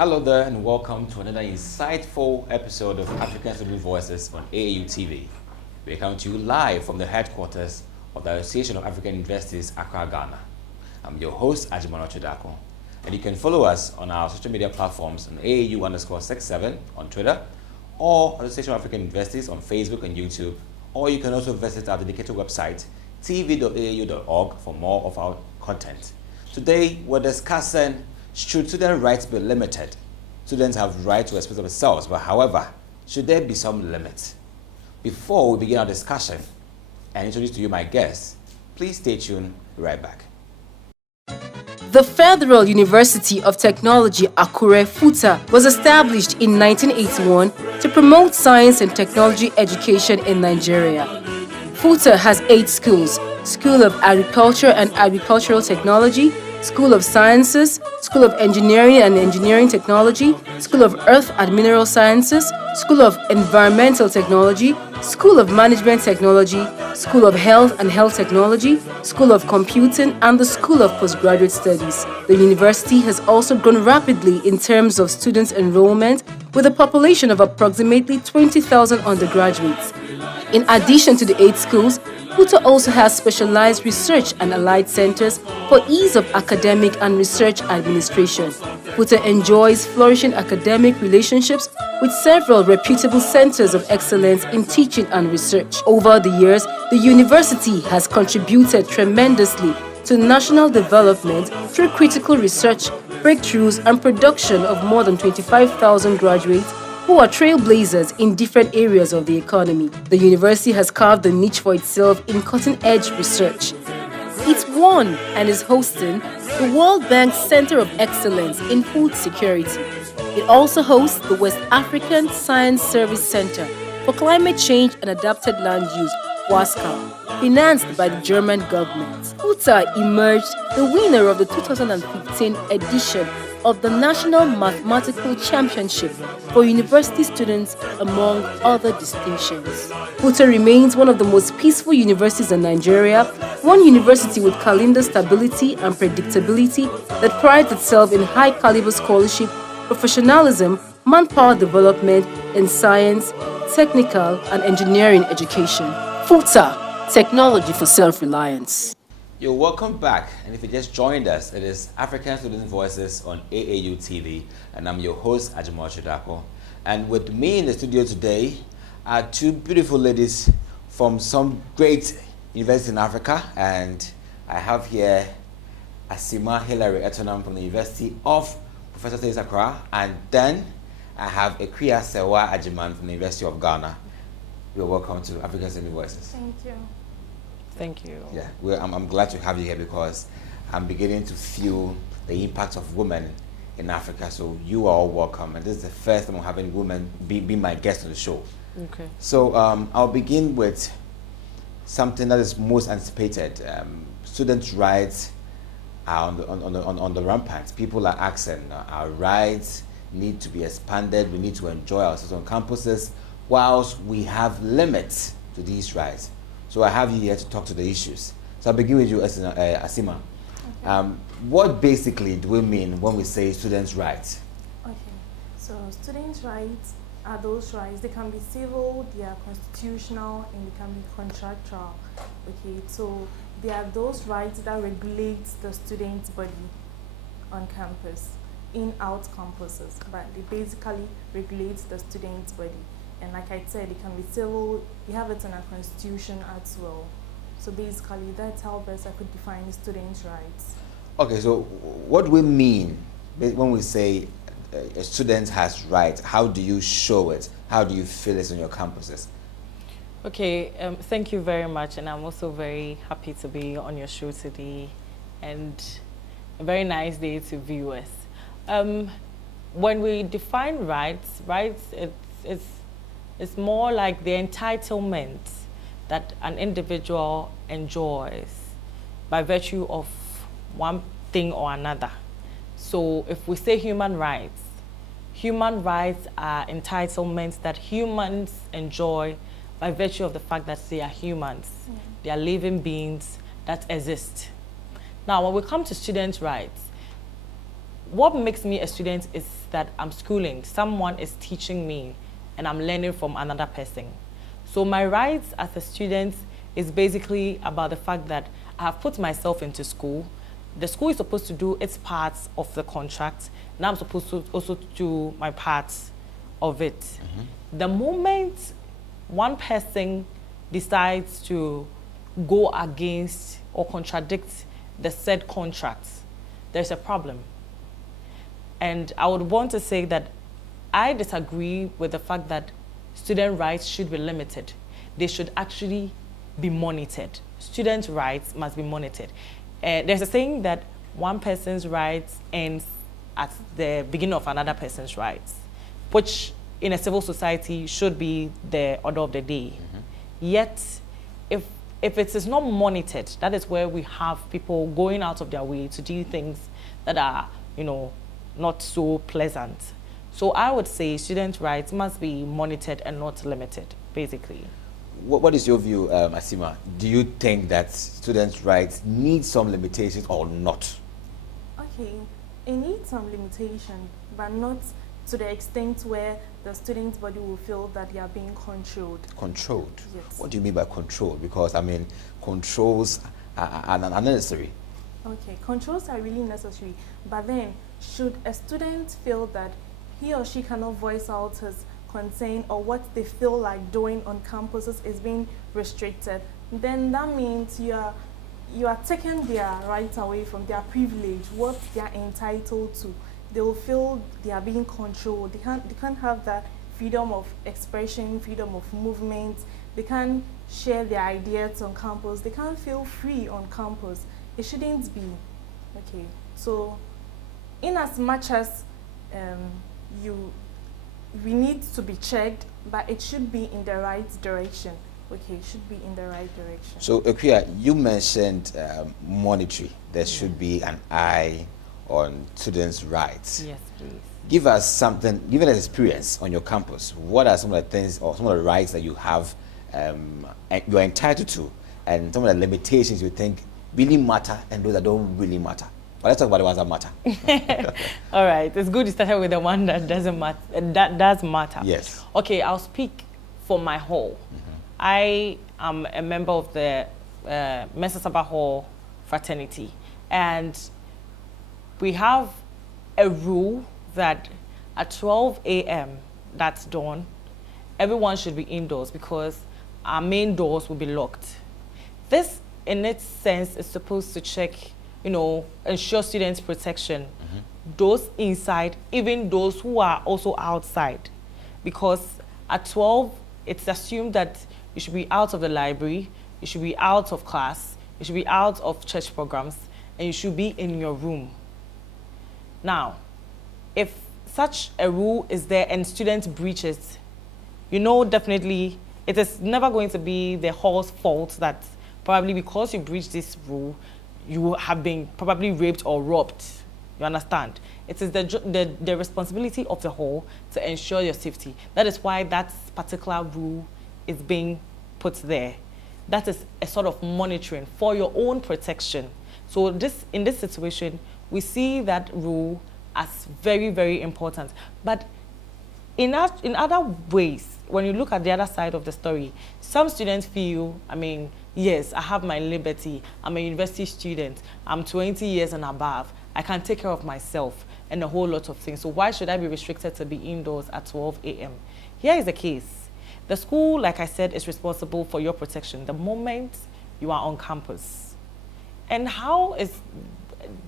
Hello there and welcome to another insightful episode of African Student Voices on AAU TV. We come to you live from the headquarters of the Association of African Universities, Accra, Ghana. I'm your host, Agyemang Okyere Darko, and you can follow us on our social media platforms on AAU_67 on Twitter, or on the Association of African Universities on Facebook and YouTube, or you can also visit our dedicated website, tv.aau.org, for more of our content. Today, we're discussing, should student rights be limited? Students have right to express themselves, but however, should there be some limits? Before we begin our discussion and introduce to you my guests, please stay tuned. Be right back. The Federal University of Technology, Akure, FUTA, was established in 1981 to promote science and technology education in Nigeria. FUTA has 8 schools: School of Agriculture and Agricultural Technology, School of Sciences, School of Engineering and Engineering Technology, School of Earth and Mineral Sciences, School of Environmental Technology, School of Management Technology, School of Health and Health Technology, School of Computing, and the School of Postgraduate Studies. The university has also grown rapidly in terms of student enrollment, with a population of approximately 20,000 undergraduates. In addition to the 8 schools, FUTA also has specialized research and allied centers for ease of academic and research administration. FUTA enjoys flourishing academic relationships with several reputable centers of excellence in teaching and research. Over the years, the university has contributed tremendously to national development through critical research, breakthroughs, and production of more than 25,000 graduates who are trailblazers in different areas of the economy. The university has carved a niche for itself in cutting-edge research. It's won and is hosting the World Bank Center of Excellence in Food Security. It also hosts the West African Science Service Center for Climate Change and Adapted Land Use, WASCA, financed by the German government. FUTA emerged the winner of the 2015 edition of the National Mathematical Championship for university students, among other distinctions. FUTA remains one of the most peaceful universities in Nigeria, one university with calendar stability and predictability that prides itself in high-caliber scholarship, professionalism, manpower development, and science, technical, and engineering education. FUTA, technology for self-reliance. You're welcome back, and if you just joined us, it is African Student Voices on AAU TV, and I'm your host, Agyemang Okyere Darko. And with me in the studio today are 2 beautiful ladies from some great universities in Africa, and I have here Asima Hillary Etornam from the University of Professor Studies Accra, and then I have Akua Serwaa Agyeman from the University of Ghana. You're welcome to African Student Voices. Thank you. Thank you. Yeah, I'm glad to have you here because I'm beginning to feel the impact of women in Africa. So you are all welcome, and this is the first time I'm having women be my guest on the show. Okay. So I'll begin with something that is most anticipated. Students' rights are on the rampant. People are asking, our rights need to be expanded. We need to enjoy ourselves on campuses, whilst we have limits to these rights. So I have you here to talk to the issues. So I'll begin with you, Asima. Okay. What basically do we mean when we say students' rights? Okay, so students' rights are those rights. They can be civil, they are constitutional, and they can be contractual. Okay, so they are those rights that regulate the student's body on campus, in-out campuses, but they basically regulate the student's body. And like I said, it can be civil. We have it in our constitution as well. So basically, that's how best I could define students' rights. Okay, so what do we mean when we say a student has rights? How do you show it? How do you feel it on your campuses? Okay, thank you very much. And I'm also very happy to be on your show today. And a very nice day to viewers. When we define rights, it's more like the entitlement that an individual enjoys by virtue of one thing or another. So if we say human rights are entitlements that humans enjoy by virtue of the fact that they are humans. Yeah. They are living beings that exist. Now, when we come to students' rights, what makes me a student is that I'm schooling. Someone is teaching me and I'm learning from another person. So my rights as a student is basically about the fact that I have put myself into school. The school is supposed to do its parts of the contract, and I'm supposed to also do my parts of it. The moment one person decides to go against or contradict the said contract, there's a problem. And I would want to say that I disagree with the fact that student rights should be limited. They should actually be monitored. Student rights must be monitored. There's a saying that one person's rights ends at the beginning of another person's rights, which in a civil society should be the order of the day. Yet, if it is not monitored, that is where we have people going out of their way to do things that are, not so pleasant. So I would say student rights must be monitored and not limited, basically. What is your view, Asima? Do you think that students' rights need some limitations or not? Okay, it needs some limitation, but not to the extent where the student's body will feel that they are being controlled. Controlled? Yes. What do you mean by controlled? Because, I mean, controls are unnecessary. Okay, controls are really necessary, but then should a student feel that he or she cannot voice out his concern or what they feel like doing on campuses is being restricted, then that means you are taking their rights away from their privilege, what they are entitled to. They will feel they are being controlled. They can't have that freedom of expression, freedom of movement. They can't share their ideas on campus. They can't feel free on campus. It shouldn't be. Okay, so in as much as we need to be checked, but it should be in the right direction. Okay, it should be in the right direction. So, Akua, you mentioned monetary. There should be an eye on students' rights. Yes, please. Give us something, give us experience on your campus. What are some of the things or some of the rights that you have, you're entitled to, and some of the limitations you think really matter and those that don't really matter? But let's talk about the ones that matter. All right, it's good you started with the one that doesn't matter. That does matter. Yes. Okay, I'll speak for my hall. I am a member of the Mesa Hall fraternity, and we have a rule that at 12 a.m. that's dawn, everyone should be indoors because our main doors will be locked. This, in its sense, is supposed to check, ensure students' protection. Those inside, even those who are also outside. Because at 12, it's assumed that you should be out of the library, you should be out of class, you should be out of church programs, and you should be in your room. Now, if such a rule is there and students breach it, definitely it is never going to be the hall's fault that probably because you breached this rule, you have been probably raped or robbed. You understand? It is the responsibility of the hall to ensure your safety. That is why that particular rule is being put there. That is a sort of monitoring for your own protection. So in this situation, we see that rule as very, very important. But in other ways, when you look at the other side of the story, some students feel, yes, I have my liberty. I'm a university student. I'm 20 years and above. I can take care of myself and a whole lot of things. So why should I be restricted to be indoors at 12 a.m.? Here is the case. The school, like I said, is responsible for your protection the moment you are on campus. And how is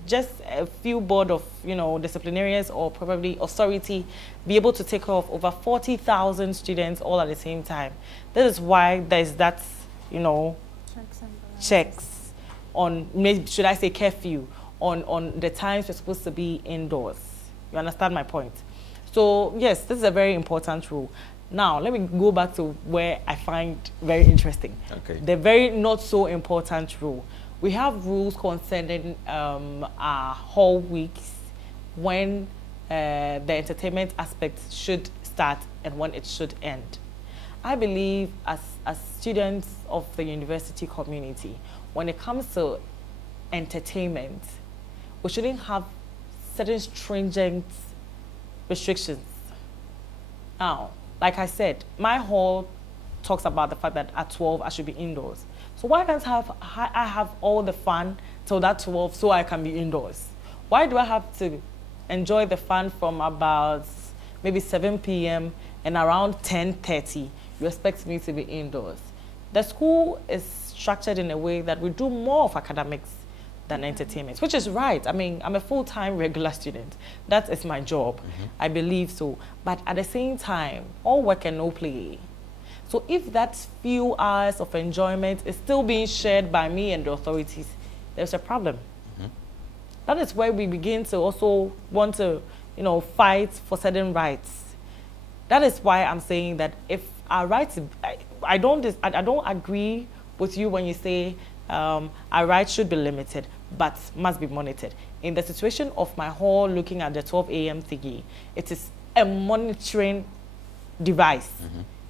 just a few board of, disciplinarians or probably authority be able to take care of over 40,000 students all at the same time? This is why there's that, checks on, maybe should I say curfew, on the times we're supposed to be indoors. You understand my point? So yes, this is a very important rule. Now, let me go back to where I find very interesting. Okay. The very not so important rule. We have rules concerning our hall weeks, when the entertainment aspect should start and when it should end. I believe as students of the university community, when it comes to entertainment, we shouldn't have certain stringent restrictions. Now, like I said, my hall talks about the fact that at 12 I should be indoors. So why can't I have all the fun till that 12 so I can be indoors? Why do I have to enjoy the fun from about maybe 7 p.m. and around 10:30 you expect me to be indoors? The school is structured in a way that we do more of academics than entertainment, which is right. I mean, I'm a full-time regular student. That is my job. I believe so. But at the same time, all work and no play. So if that few hours of enjoyment is still being shared by me and the authorities, there's a problem. That is where we begin to also want to, fight for certain rights. That is why I'm saying that if our rights, I don't agree with you when you say our rights should be limited, but must be monitored. In the situation of my hall looking at the 12 a.m. thingy, it is a monitoring device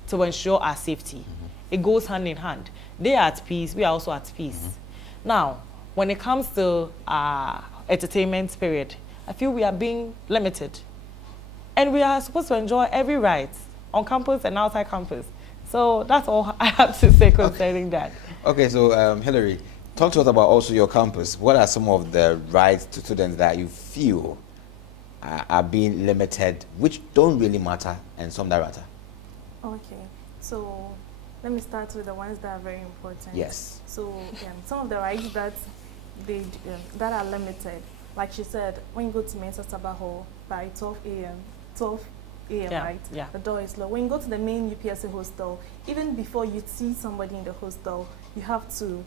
to ensure our safety. It goes hand in hand. They are at peace, we are also at peace. Now, when it comes to entertainment period, I feel we are being limited. And we are supposed to enjoy every right on campus and outside campus. So that's all I have to say concerning that. Okay, so Hillary, talk to us about also your campus. What are some of the rights to students that you feel are being limited, which don't really matter, and some that matter? Okay, so let me start with the ones that are very important. Yes. So some of the rights that that are limited, like she said, when you go to Mensa Sabah Hall by 12 a.m., right? Yeah. The door is low. When you go to the main UPSA hostel, even before you see somebody in the hostel, you have to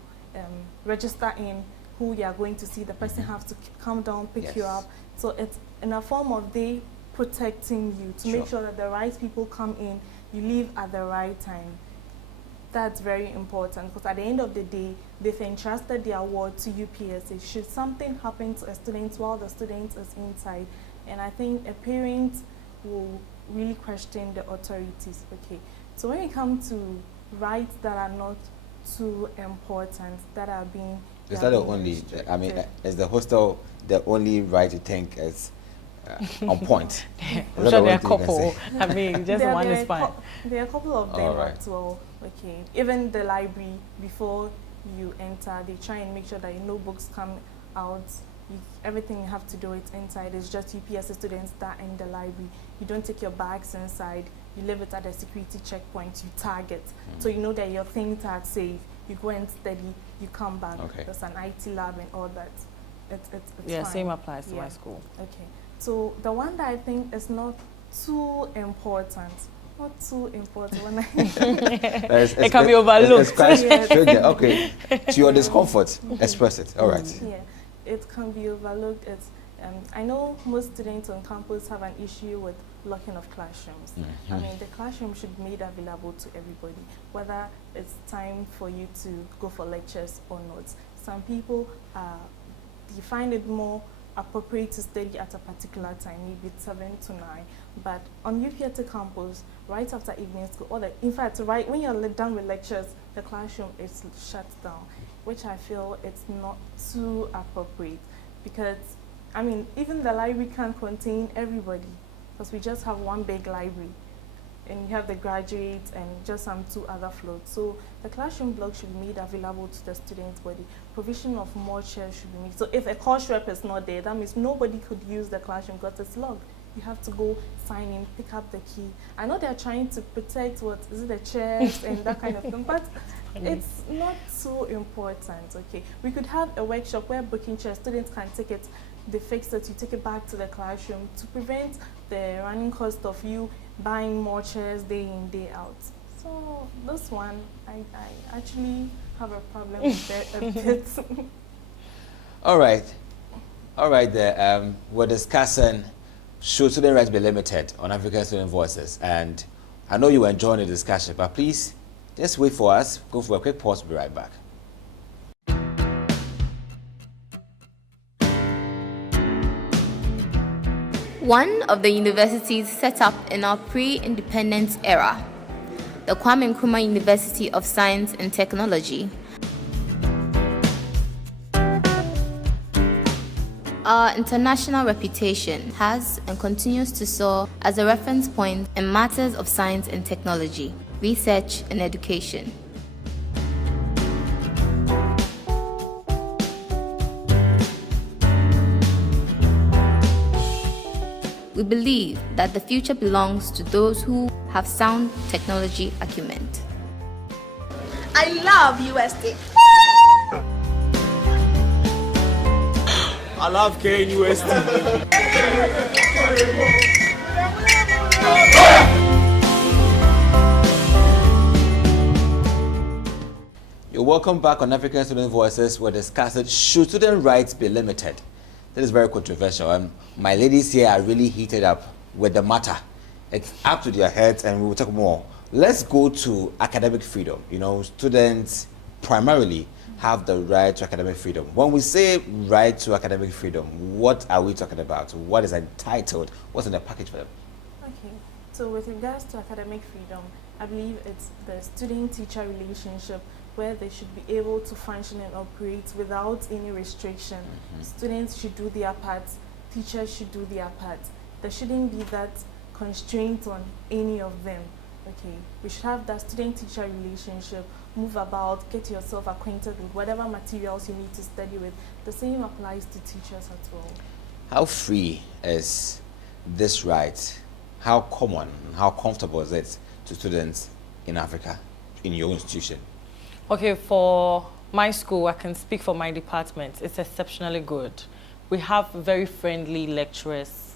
register in who you are going to see. The person has to come down, pick you up. So it's in a form of they protecting you to make sure that the right people come in, you leave at the right time. That's very important because at the end of the day, they've entrusted their ward to UPSA. Should something happen to a student while the student is inside, and I think a parent will really question the authorities. Okay, so when we come to rights that are not too important, that are being... Is that the only, I mean, is the hostel the only right you think is on point? I'm sure there are a couple. I mean, just one is fine. There are a couple of them as well. Okay, even the library, before you enter, they try and make sure that your notebooks come out. Everything you have to do it inside. It's just UPSA students that are in the library. You don't take your bags inside. You leave it at the security checkpoint. You tag it, so you know that your things are safe. You go and study. You come back. Okay. There's an IT lab and all that. It's fine. Same applies to my school. Okay. So the one that I think is not too important. Not too important. When it can be overlooked. Okay. To your discomfort, express it. All right. Yeah, it can be overlooked. It's I know most students on campus have an issue with locking of classrooms. I mean, the classroom should be made available to everybody, whether it's time for you to go for lectures or not. Some people they find it more appropriate to study at a particular time, maybe 7 to 9. But on UPSA campus, right after evening school, in fact, right when you're done with lectures, the classroom is shut down, which I feel it's not too appropriate because, I mean, even the library can't contain everybody because we just have one big library and you have the graduates and just some 2 other floats. So the classroom block should be made available to the students' body. Provision of more chairs should be made. So if a course rep is not there, that means nobody could use the classroom because it's locked. You have to go sign in, pick up the key. I know they're trying to protect the chairs and that kind of thing, but it's not so important, okay? We could have a workshop where booking chairs, students can take it, they fix it, you take it back to the classroom to prevent the running cost of you buying more chairs day in, day out. So this one, I actually have a problem with it a bit. All right there. We're discussing should student rights be limited on African Student Voices, and I know you were enjoying the discussion, but please just wait for us. Go for a quick pause. We'll be right back. One of the universities set up in our pre-independence era, the Kwame Nkrumah University of Science and Technology. Our international reputation has and continues to soar as a reference point in matters of science and technology, research and education. We believe that the future belongs to those who have sound technology acumen. I love USD. I love KNUST. You're welcome back on African Student Voices. We're discussing, should student rights be limited? That is very controversial. My ladies here are really heated up with the matter. It's up to their heads, and we will talk more. Let's go to academic freedom. You know, students primarily have the right to academic freedom. When we say right to academic freedom, what are we talking about? What is entitled? What's in the package for them? Okay, so with regards to academic freedom, I believe it's the student-teacher relationship where they should be able to function and operate without any restriction. Students should do their part, teachers should do their part. There shouldn't be that constraint on any of them. Okay, we should have that student-teacher relationship, move about, get yourself acquainted with whatever materials you need to study with. The same applies to teachers as well. How free is this right? How common, how comfortable is it to students in Africa, in your institution? Okay, for my school, I can speak for my department. It's exceptionally good. We have very friendly lecturers.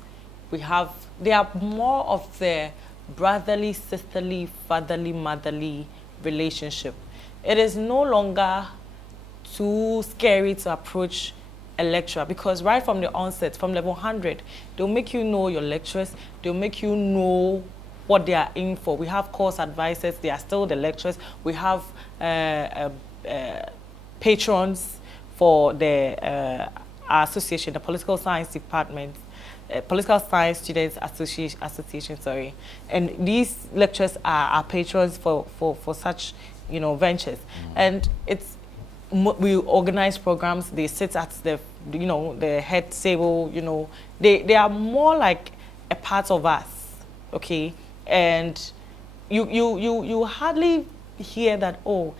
They are more of the brotherly, sisterly, fatherly, motherly relationship. It is no longer too scary to approach a lecturer because right from the onset, from level 100, they'll make you know your lecturers, they'll make you know what they are in for. We have course advisors, they are still the lecturers. We have patrons for the our association, the political science department, Political Science Students Association, sorry. And these lecturers are our patrons for such, ventures. And we organize programs, they sit at the, the head table, they are more like a part of us, okay? And you hardly hear that, oh,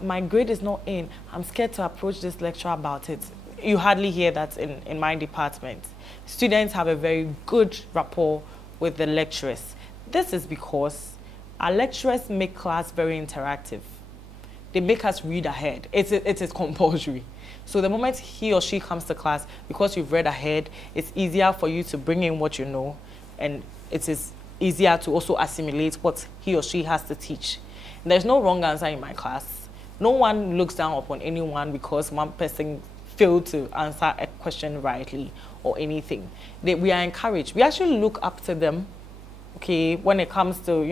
my grade is not in, I'm scared to approach this lecturer about it. You hardly hear that in my department. Students have a very good rapport with the lecturers. This is because our lecturers make class very interactive. They make us read ahead. It is compulsory. So the moment he or she comes to class, because you've read ahead, it's easier for you to bring in what you know, and it is easier to also assimilate what he or she has to teach. There's no wrong answer in my class. No one looks down upon anyone because one person failed to answer a question rightly or anything. We are encouraged. We actually look up to them, okay, when it comes to,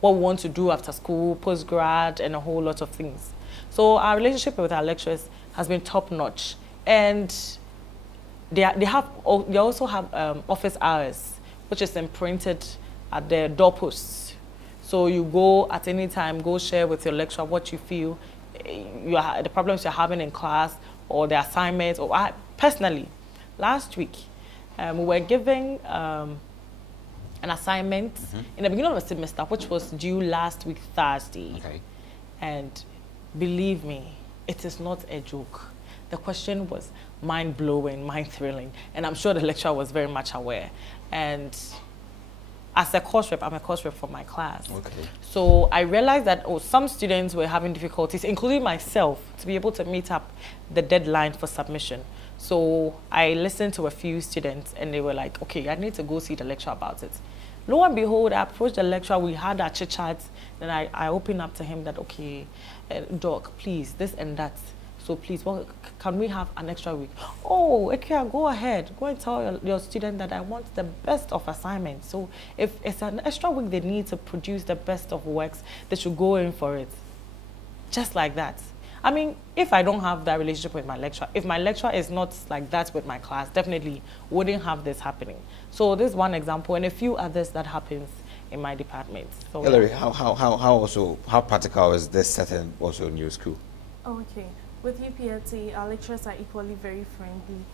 what we want to do after school, post-grad, and a whole lot of things. So our relationship with our lecturers has been top-notch. And they also have office hours, which is imprinted at the doorposts. So you go at any time, go share with your lecturer what you feel, the problems you're having in class, or the assignments, or personally, last week, we were giving an assignment in the beginning of the semester, which was due last week, Thursday. Okay. And believe me, it is not a joke. The question was mind-blowing, mind-thrilling, and I'm sure the lecturer was very much aware. And as a course rep, I'm a course rep for my class. Okay. So I realized that some students were having difficulties, including myself, to be able to meet up the deadline for submission. So I listened to a few students and they were like, okay, I need to go see the lecturer about it. Lo and behold, I approached the lecturer, we had our chit-chat, then I opened up to him that, okay, doc, please, this and that. So please, can we have an extra week? Oh, okay, go ahead. Go and tell your student that I want the best of assignments. So if it's an extra week they need to produce the best of works, they should go in for it. Just like that. I mean, if I don't have that relationship with my lecturer, if my lecturer is not like that with my class, definitely wouldn't have this happening. So this is one example, and a few others that happens in my department. So Hillary, how practical is this setting also in your school? Oh, okay. With UPSA, our lecturers are equally very friendly.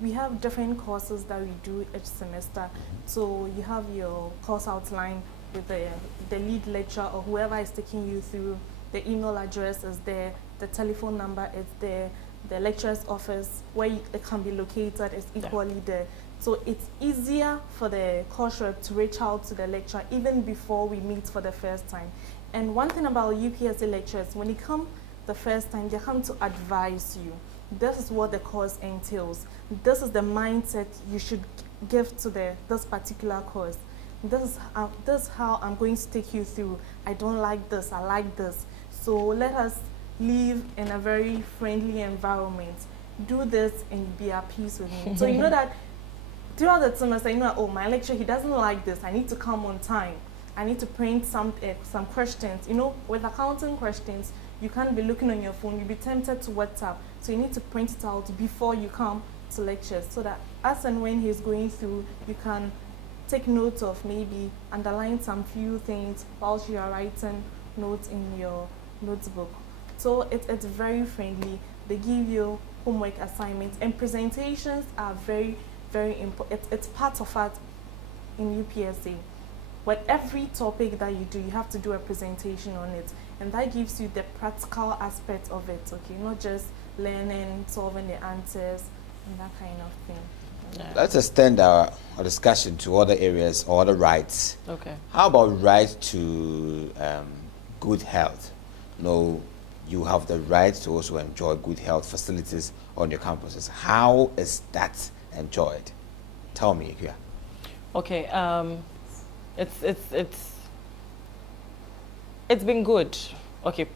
We have different courses that we do each semester. So you have your course outline with the lead lecturer or whoever is taking you through. The email address is there, the telephone number is there, the lecturer's office where it can be located is equally there. So it's easier for the course rep to reach out to the lecturer even before we meet for the first time. And one thing about UPSA lecturers, when you come the first time, they come to advise you. This is what the course entails. This is the mindset you should give to this particular course. This is how I'm going to take you through. I don't like this, I like this. So let us live in a very friendly environment. Do this and be at peace with me. So you know that throughout the semester, you know, oh, my lecturer, he doesn't like this. I need to come on time. I need to print some questions. You know, with accounting questions, you can't be looking on your phone. You'll be tempted to WhatsApp. So you need to print it out before you come to lectures so that as and when he's going through, you can take note of, maybe underline some few things whilst you are writing notes in your notebook. So it's very friendly. They give you homework assignments, and presentations are very, very important. It's part of it in UPSA. With every topic that you do, you have to do a presentation on it, and that gives you the practical aspect of it, okay? Not just learning, solving the answers, and that kind of thing. Yeah. Let's extend our discussion to other areas or other rights. Okay. How about right to good health? No, you have the right to also enjoy good health facilities on your campuses. How is that enjoyed? Tell me, Akua. Okay. It's been good. Okay,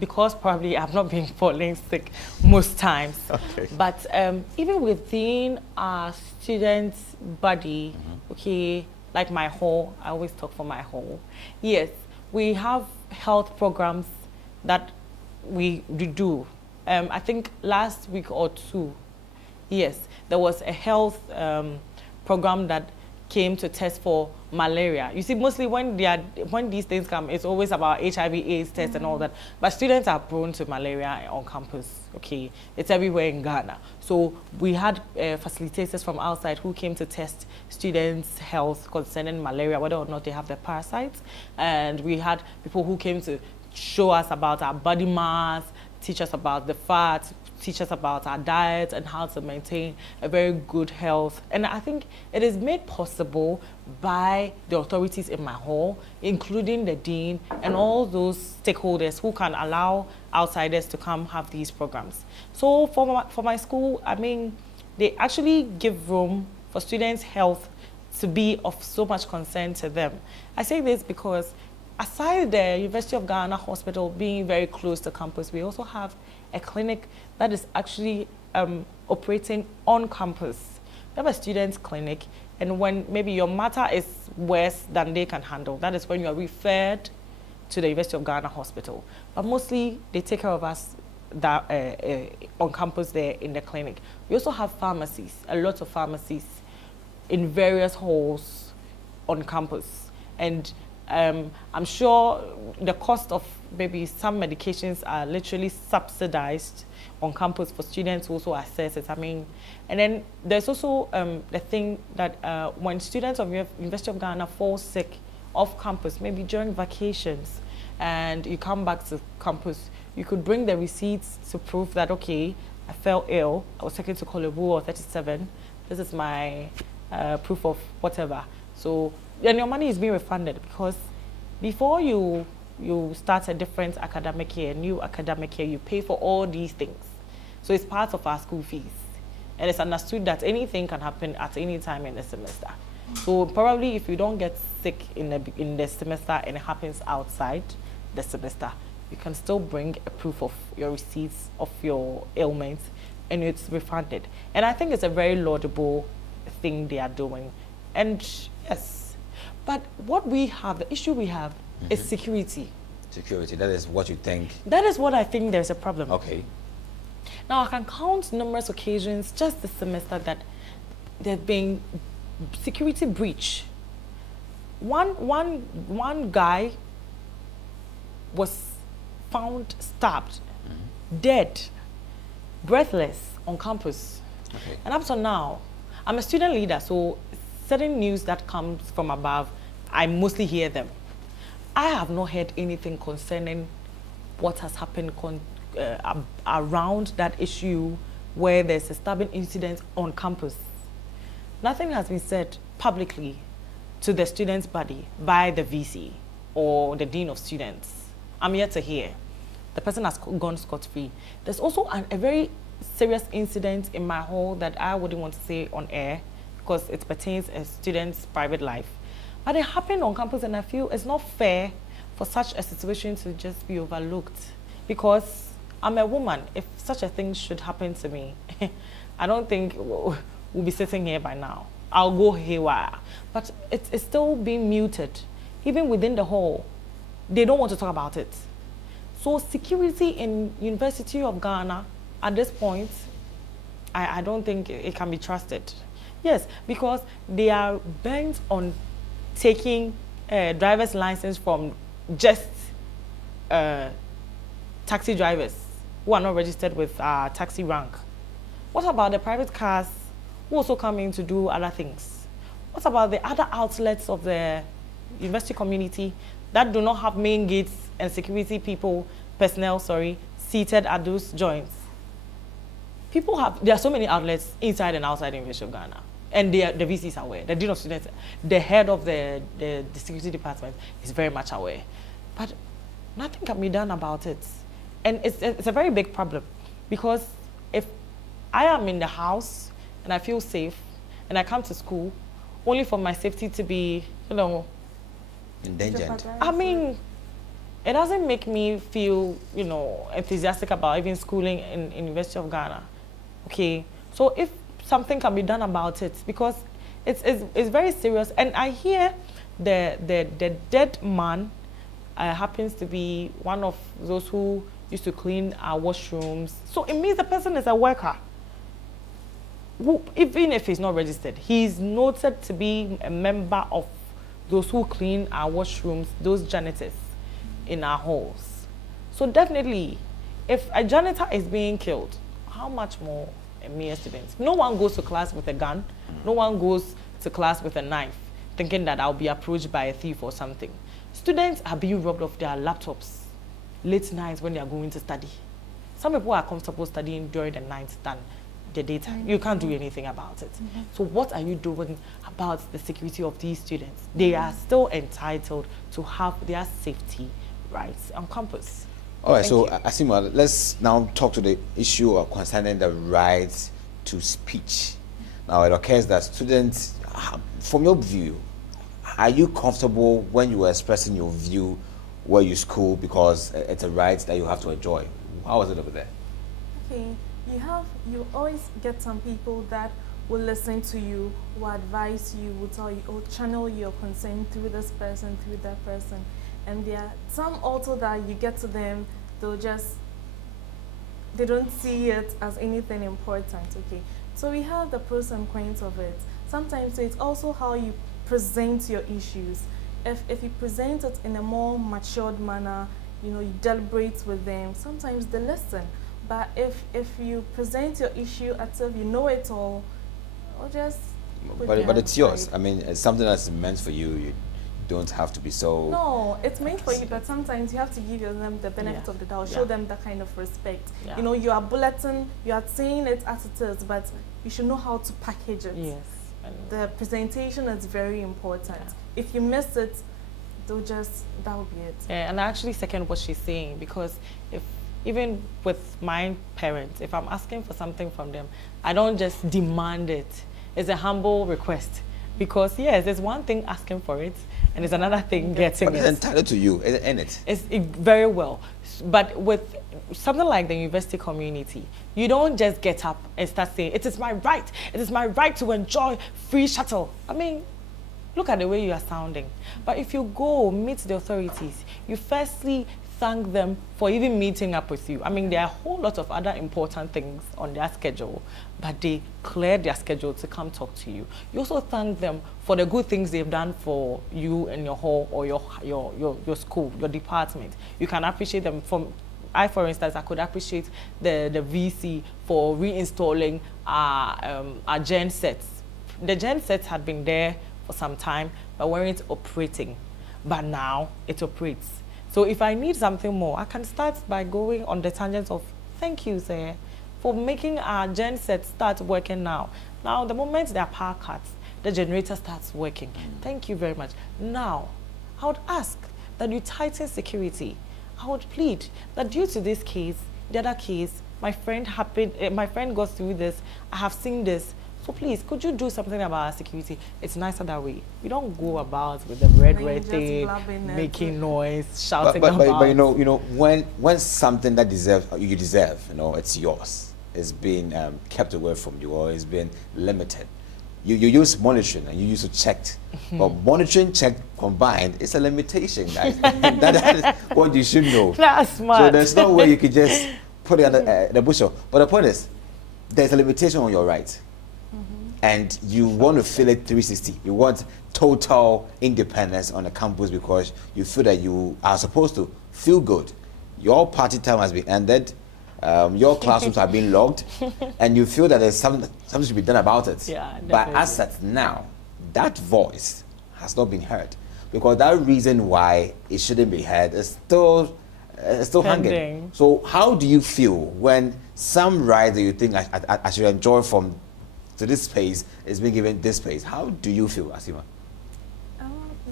because probably I've not been falling sick most times. Okay. But even within our students' body, okay, like my hall, I always talk for my hall. Yes, we have health programs that we do. I think last week or two, yes, there was a health program that came to test for malaria. You see, mostly when these things come, it's always about HIV/AIDS test and all that. But students are prone to malaria on campus. Okay, it's everywhere in Ghana. So we had facilitators from outside who came to test students' health concerning malaria, whether or not they have the parasites. And we had people who came to show us about our body mass, teach us about the fat, teach us about our diet and how to maintain a very good health. And I think it is made possible by the authorities in my hall, including the dean and all those stakeholders who can allow outsiders to come have these programs. So for my school, I mean, they actually give room for students' health to be of so much concern to them. I say this because aside the University of Ghana Hospital being very close to campus, we also have a clinic that is actually operating on campus. We have a students' clinic, and when maybe your matter is worse than they can handle, that is when you are referred to the University of Ghana Hospital. But mostly, they take care of us that, on campus there in the clinic. We also have pharmacies, a lot of pharmacies in various halls on campus. And I'm sure the cost of maybe some medications are literally subsidized on campus for students who also access it. I mean, and then there's also the thing that when students of University of Ghana fall sick off campus, maybe during vacations, and you come back to campus, you could bring the receipts to prove that, okay, I fell ill, I was taken to Kolebu or 37, this is my proof of whatever. So then your money is being refunded, because before you start a different academic year, new academic year, you pay for all these things. So it's part of our school fees. And it's understood that anything can happen at any time in the semester. So probably if you don't get sick in the semester and it happens outside the semester, you can still bring a proof of your receipts of your ailments and it's refunded. And I think it's a very laudable thing they are doing. And yes, but what we have, the issue we have is security. Security, that is what you think? That is what I think there's a problem. Okay. Now I can count numerous occasions just this semester that there's been security breach. One guy was found stabbed, dead breathless on campus. Okay. And up to now, I'm a student leader, so certain news that comes from above, I mostly hear them. I have not heard anything concerning what has happened around that issue where there's a stabbing incident on campus. Nothing has been said publicly to the students' body by the VC or the Dean of Students. I'm yet to hear. The person has gone scot-free. There's also a very serious incident in my hall that I wouldn't want to say on air because it pertains a student's private life. But it happened on campus, and I feel it's not fair for such a situation to just be overlooked, because I'm a woman. If such a thing should happen to me, I don't think we'll be sitting here by now. I'll go haywire. But it's still being muted. Even within the hall, they don't want to talk about it. So security in University of Ghana, at this point, I don't think it can be trusted. Yes, because they are bent on taking driver's license from just taxi drivers who are not registered with taxi rank. What about the private cars who also come in to do other things? What about the other outlets of the university community that do not have main gates and security personnel, seated at those joints? There are so many outlets inside and outside the University of Ghana. And the VC is aware. The Dean of Students, the head of the security department is very much aware. But nothing can be done about it. And it's a very big problem, because if I am in the house and I feel safe and I come to school only for my safety to be, endangered. I mean, it doesn't make me feel, enthusiastic about even schooling in University of Ghana. Okay, so if something can be done about it, because it's very serious. And I hear the dead man happens to be one of those who used to clean our washrooms. So it means the person is a worker. Who, even if he's not registered, he's noted to be a member of those who clean our washrooms, those janitors in our halls. So definitely, if a janitor is being killed, how much more a mere student? No one goes to class with a gun. No one goes to class with a knife, thinking that I'll be approached by a thief or something. Students are being robbed of their laptops late nights when they are going to study. Some people are comfortable studying during the night than the daytime. You can't do anything about it. So what are you doing about the security of these students? They are still entitled to have their safety rights on campus. All right, so Asima, let's now talk to the issue of concerning the right to speech. Now, it occurs that students, from your view, are you comfortable when you are expressing your view where you school, because it's a right that you have to enjoy? How is it over there? Okay, you always get some people that will listen to you, will advise you, will tell you, or channel your concern through this person, through that person. And there are some also that you get to them, they don't see it as anything important, okay? So we have the pros and cons of it. Sometimes it's also how you present your issues. If you present it in a more matured manner, you deliberate with them, sometimes they listen. But if you present your issue as if you know it all, or just but it's yours. I mean, it's something that's meant for you. You don't have to be so... No, it's meant for you, but sometimes you have to give them the benefit of the doubt, show them that kind of respect. You are bulletin, you are saying it as it is, but you should know how to package it. Yes. The presentation is very important. If you miss it, that will be it. Yeah, and I actually second what she's saying, because even with my parents, if I'm asking for something from them, I don't just demand it. It's a humble request. Because yes, there's one thing asking for it, and there's another thing getting it. But it's entitled to you, isn't it? It's very well. But with something like the university community, you don't just get up and start saying, it is my right to enjoy free shuttle. I mean, look at the way you are sounding. But if you go meet the authorities, you firstly thank them for even meeting up with you. I mean, there are a whole lot of other important things on their schedule, but they cleared their schedule to come talk to you. You also thank them for the good things they've done for you and your hall or your school, your department. You can appreciate them from for instance, I could appreciate the VC for reinstalling our gen sets. The gen sets had been there for some time, but weren't operating. But now it operates. So if I need something more, I can start by going on the tangent of, thank you, sir, for making our gen set start working now. Now, the moment there are power cuts, the generator starts working. Thank you very much. Now, I would ask that you tighten security. I would plead that due to this case, the other case, my friend got through this, I have seen this. So please, could you do something about our security? It's nicer that way. We don't go about with the red thing, making noise, shouting but about. you know, when something that you deserve, you know, it's yours. It's been kept away from you, or it's been limited. You use monitoring and you use to check, but monitoring, check combined is a limitation, guys. that is what you should know. That's smart. So there's no way you could just put it under the bushel. But the point is, there's a limitation on your right. And you want to feel it 360. You want total independence on the campus because you feel that you are supposed to feel good. Your party time has been ended. Your classrooms are being logged, and you feel that there's something should be done about it. Yeah, but as at now, that voice has not been heard because that reason why it shouldn't be heard is still hanging. So how do you feel when some rights that you think I should enjoy from to this space is being given this space? How do you feel, Asima?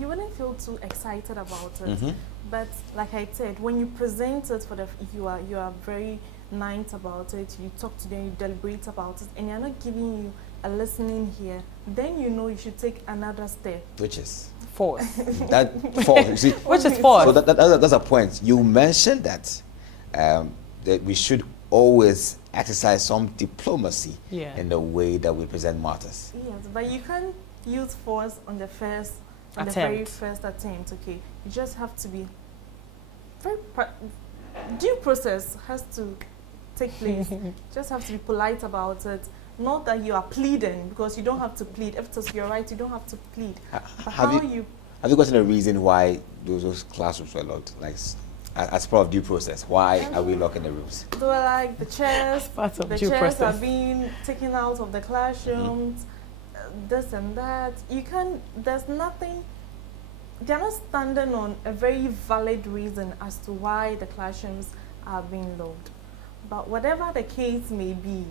You wouldn't feel too excited about it, but like I said, when you present it you are very nice about it. You talk to them, you deliberate about it, and you're not giving you a listening here. Then you know you should take another step, which is force. That force, you see, which is force. So that's a point. You mentioned that that we should always exercise some diplomacy in the way that we present matters. Yes, but you can't use force on the very first attempt. Okay, you just have to be very due process has to take place. Just have to be polite about it. Not that you are pleading, because you don't have to plead. If it's your right, you don't have to plead. Have you gotten a reason why those classrooms were locked? Like, as part of due process, why are we locking the rooms? They were like the chairs. The chairs are being taken out of the classrooms. This and that. There's nothing. They're not standing on a very valid reason as to why the classrooms are being locked. But whatever the case may be,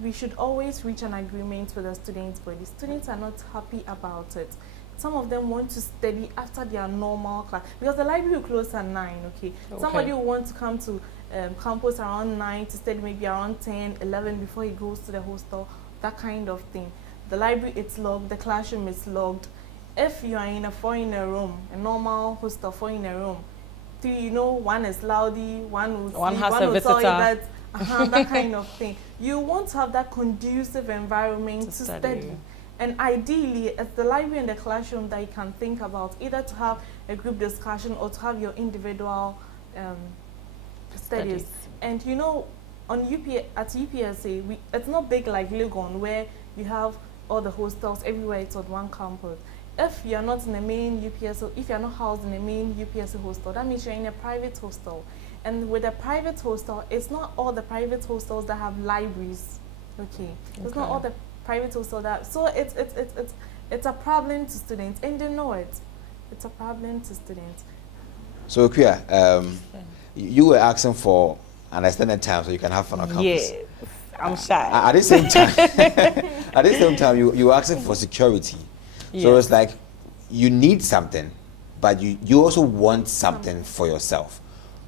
we should always reach an agreement with the students, but the students are not happy about it. Some of them want to study after their normal class, because the library will close at 9, okay? Somebody will want to come to campus around 9 to study maybe around 10, 11 before he goes to the hostel, that kind of thing. The library, it's locked, the classroom is locked. If you are in a 4-in-a room, a normal hostel 4-in-a room, you know, one is loudy, one will sleep, has one a will visitor. tell you that, that kind of thing. You want to have that conducive environment to study. And ideally, it's the library and the classroom that you can think about, either to have a group discussion or to have your individual studies. And you know, at UPSA, it's not big like Legon, where you have all the hostels everywhere. It's on one campus. If you're not in the main UPSA, if you're not housed in the main UPSA hostel, that means you're in a private hostel. And with a private hostel, it's not all the private hostels that have libraries. Okay. It's not all the private hostels that. So it's a problem to students, and they know it. It's a problem to students. So Akua, you were asking for an extended time so you can have fun on campus. Yes, I'm shy. At the same time, you were asking for security. So it's like you need something, but you also want something for yourself.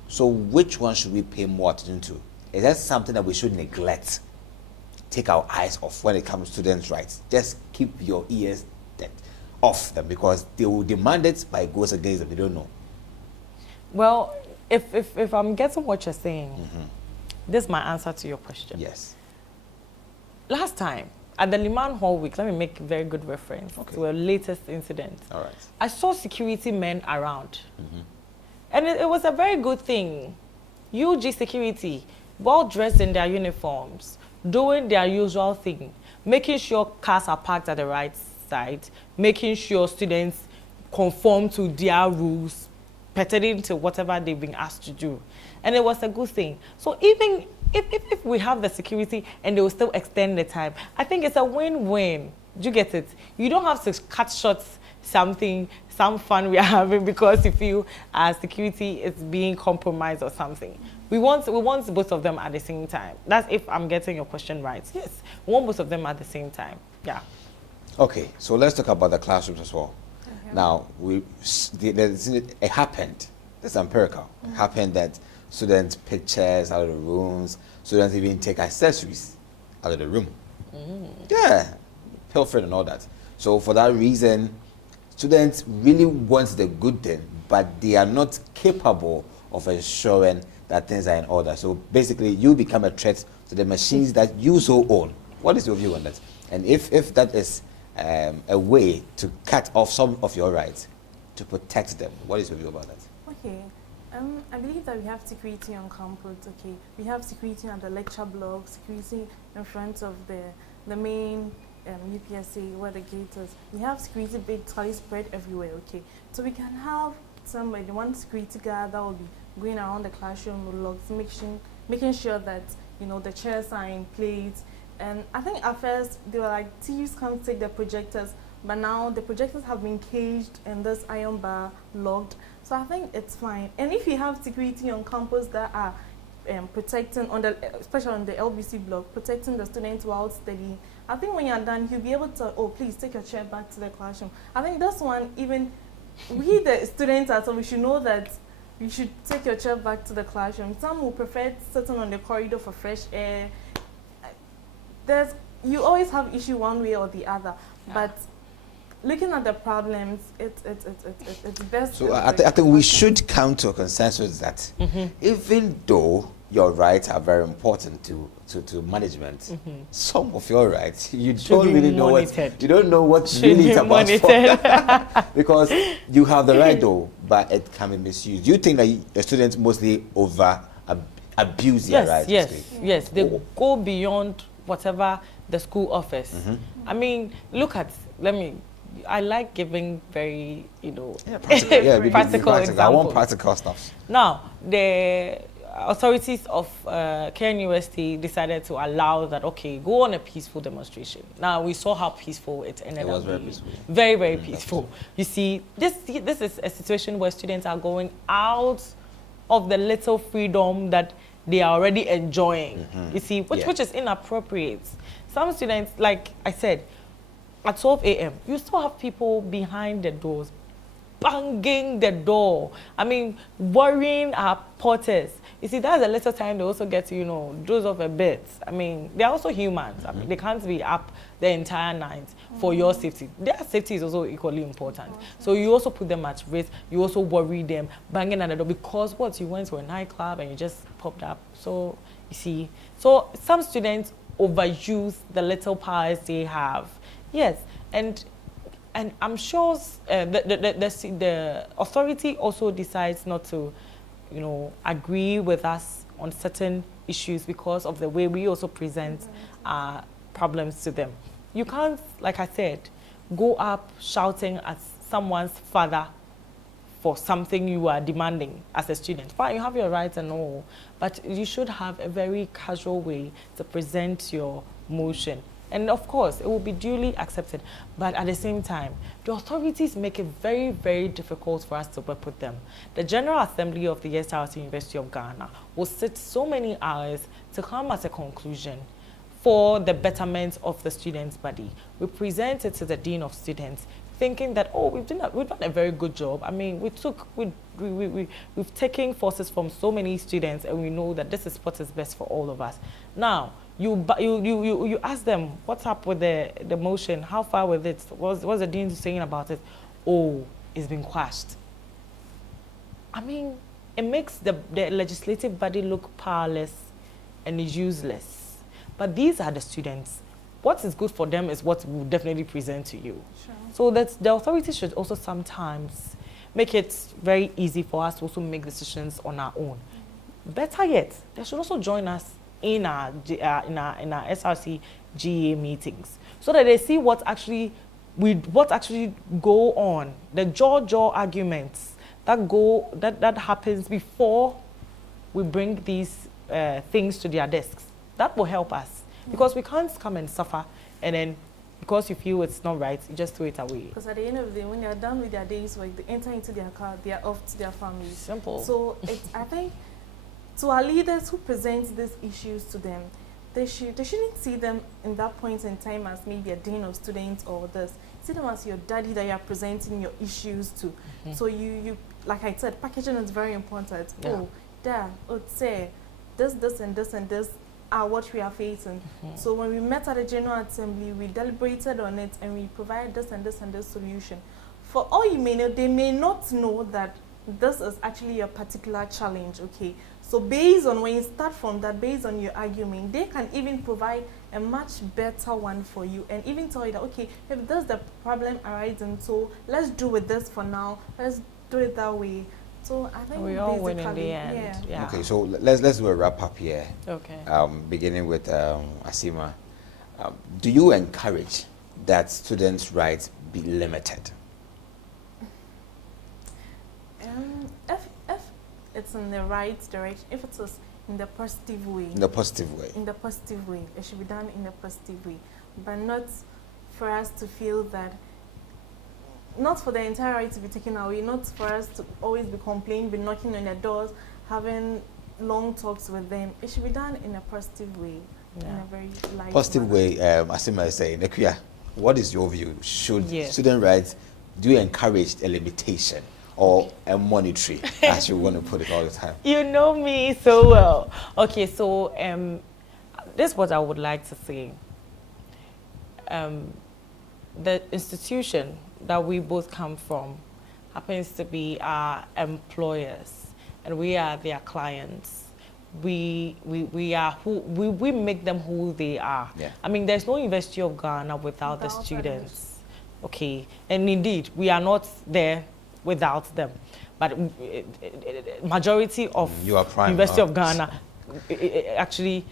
So which one should we pay more attention to? Is that something that we should neglect? Take our eyes off when it comes to students' rights. Just keep your ears off them, because they will demand it, but it goes against them. They don't know. Well, if I'm getting what you're saying, this is my answer to your question. Yes. Last time, at the Liman Hall Week, let me make a very good reference to a latest incident. All right. I saw security men around. And it was a very good thing. UG security, well dressed in their uniforms, doing their usual thing, making sure cars are parked at the right side, making sure students conform to their rules, pertaining to whatever they've been asked to do. And it was a good thing. So even if we have the security and they will still extend the time, I think it's a win-win. Do you get it? You don't have to cut short some fun we are having because you feel security is being compromised or something. We want both of them at the same time. That's if I'm getting your question right. Yes, we want both of them at the same time. Yeah. Okay, so let's talk about the classrooms as well. Okay. Now, it happened. It's empirical. It happened that students pick chairs out of the rooms. Students even take accessories out of the room. Yeah, pilfering and all that. So for that reason, students really want the good thing, but they are not capable of ensuring that things are in order. So basically, you become a threat to the machines that you so own. What is your view on that? And if that is a way to cut off some of your rights to protect them, what is your view about that? Okay. I believe that we have security on campus. Okay, we have security on the lecture block, security in front of the main UPSA where the gate is. We have security basically spread everywhere. Okay, so we can have somebody, one security guard that will be going around the classroom with logs, making sure that the chairs are in place. And I think at first they were like, thieves can't take the projectors, but now the projectors have been caged in this iron bar, locked. So I think it's fine. And if you have security on campus that are protecting, especially on the LBC block, protecting the students while studying, I think when you're done, you'll be able to, please take your chair back to the classroom. I think that's one, even we the students so we should know that you should take your chair back to the classroom. Some will prefer sitting on the corridor for fresh air. You always have issue one way or the other, but looking at the problems, it's best. So I think we should come to a consensus that even though your rights are very important to management, some of your rights you don't really know what really it's about for. Because you have the right though, but it can be misused. Do you think that the students mostly abuse their rights? Yes, they go beyond whatever the school offers. I mean, I like giving very, practical examples. I want practical stuff. Now, the authorities of KNUST decided to allow that, go on a peaceful demonstration. Now, we saw how peaceful it ended up. It was very peaceful. Very, very peaceful. You see, this is a situation where students are going out of the little freedom that they are already enjoying, you see, which is inappropriate. Some students, like I said, at 12 a.m., you still have people behind the doors, banging the door. I mean, worrying our porters. You see, that's a little time they also get to, doze off a bit. I mean, they're also humans. I mean, they can't be up the entire night for your safety. Their safety is also equally important. So you also put them at risk. You also worry them, banging at the door because you went to a nightclub and you just popped up. So, you see, so some students overuse the little powers they have. Yes, and I'm sure the authority also decides not to, agree with us on certain issues because of the way we also present our problems to them. You can't, like I said, go up shouting at someone's father for something you are demanding as a student. Fine, you have your rights and all, but you should have a very casual way to present your motion. And of course, it will be duly accepted. But at the same time, the authorities make it very, very difficult for us to work with them. The General Assembly of the SRC University of Ghana will sit so many hours to come at a conclusion for the betterment of the students' body. We present it to the Dean of Students, thinking that, we've done a very good job. I mean, we've taken forces from so many students, and we know that this is what is best for all of us. Now, you ask them, what's up with the motion? How far with it? What's the dean saying about it? It's been quashed. I mean, it makes the legislative body look powerless and useless. But these are the students. What is good for them is what we'll definitely present to you. Sure. So that the authorities should also sometimes make it very easy for us to also make decisions on our own. Better yet, they should also join us in our SRC GA meetings so that they see what actually go on, the jaw arguments that happens before we bring these things to their desks. That will help us because we can't come and suffer and then because you feel it's not right, you just throw it away. Because at the end of the day, when they're done with their day's work, they enter into their car, they are off to their families. Simple. So I think to our leaders who present these issues to them, they shouldn't see them in that point in time as maybe a dean of students or this. See them as your daddy that you are presenting your issues to. So you like I said, packaging is very important. Yeah. Oh, there, say this and this and this are what we are facing. So when we met at the General Assembly, we deliberated on it and we provided this and this and this solution. For all you may know, they may not know that this is actually a particular challenge, okay? So based on, when you start from that, based on your argument, they can even provide a much better one for you and even tell you that, okay, if this is the problem arising, so let's do with this for now, let's do it that way. So I think we all win in the end. Yeah. Yeah. Okay, so let's do a wrap up here. Okay. Beginning with Asima. Do you encourage that students' rights be limited? If it's in the right direction, if it is in the positive way. In the positive way. In the positive way. It should be done in the positive way. But not for us to feel that, not for the entire right to be taken away, not for us to always be complaining, be knocking on their doors, having long talks with them. It should be done in a positive way, in a very light Positive manner. way, Asima is saying. Akua, what is your view? Should Yes. student rights, do you encourage a limitation or a monetary, as you want to put it all the time? You know me so well. Okay, so this is what I would like to say. The institution that we both come from happens to be our employers, and we are their clients. We make them who they are. Yeah. I mean, there's no University of Ghana without the students. Okay, and indeed, we are not there without them. But majority of You are prime, University of Ghana actually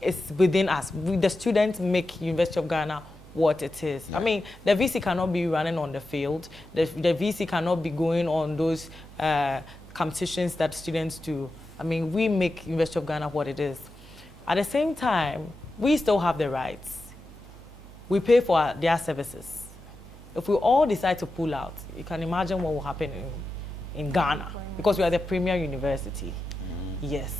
is within us. The students make University of Ghana what it is. Yeah. I mean, the VC cannot be running on the field. The VC cannot be going on those competitions that students do. I mean, we make University of Ghana what it is. At the same time, we still have the rights. We pay for their services. If we all decide to pull out, you can imagine what will happen in Ghana, because we are the premier university. Yes.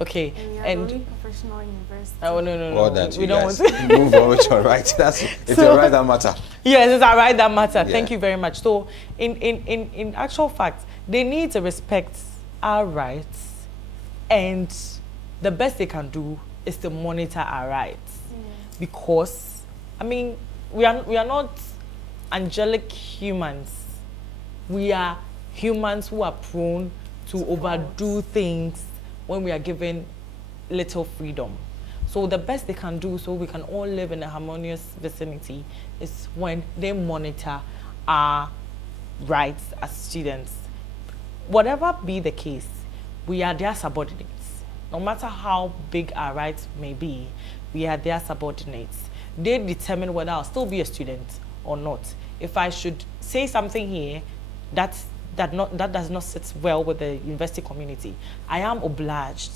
Okay. And we are the only professional university. Oh, no. Well done to We you don't guys. want to. Move on with your rights. It's your right that matter. Yes, it's our right that matter. Yeah. Thank you very much. So, in actual fact, they need to respect our rights, and the best they can do is to monitor our rights, because, I mean, we are not angelic humans. We are humans who are prone to overdo things when we are given little freedom. So the best they can do so we can all live in a harmonious vicinity is when they monitor our rights as students. Whatever be the case, we are their subordinates. No matter how big our rights may be, we are their subordinates. They determine whether I'll still be a student or not. If I should say something here that does not sit well with the university community, I am obliged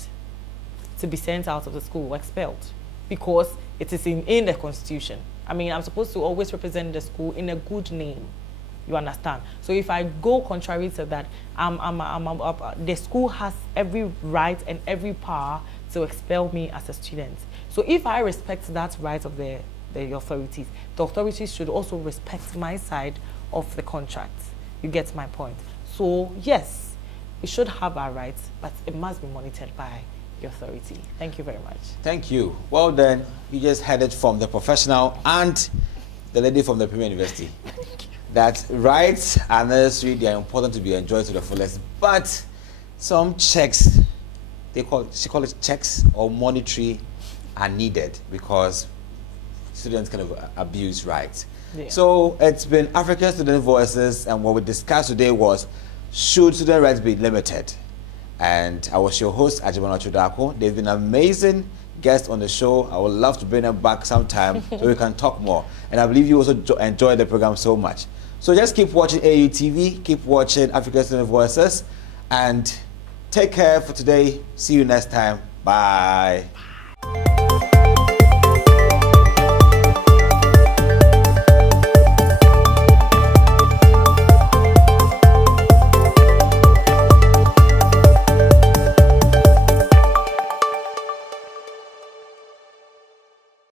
to be sent out of the school, expelled, because it is in the constitution. I mean, I'm supposed to always represent the school in a good name. You understand? So if I go contrary to that, the school has every right and every power to expel me as a student. So if I respect that right of the authorities should also respect my side of the contract. You get my point? So yes, we should have our rights, but it must be monitored by the authority. Thank you very much. Thank you. Well then, you just heard it from the professional and the lady from the Premier University. That rights are necessary, they are important to be enjoyed to the fullest, but some checks, she call it checks or monetary, are needed because students kind of abuse rights. Yeah. So it's been African Student Voices, and what we discussed today was, should student rights be limited? And I was your host, Agyemang Okyere Darko. They've been amazing guests on the show. I would love to bring them back sometime so we can talk more. And I believe you also enjoyed the program so much. So just keep watching AU TV, keep watching African Student Voices, and take care for today. See you next time. Bye.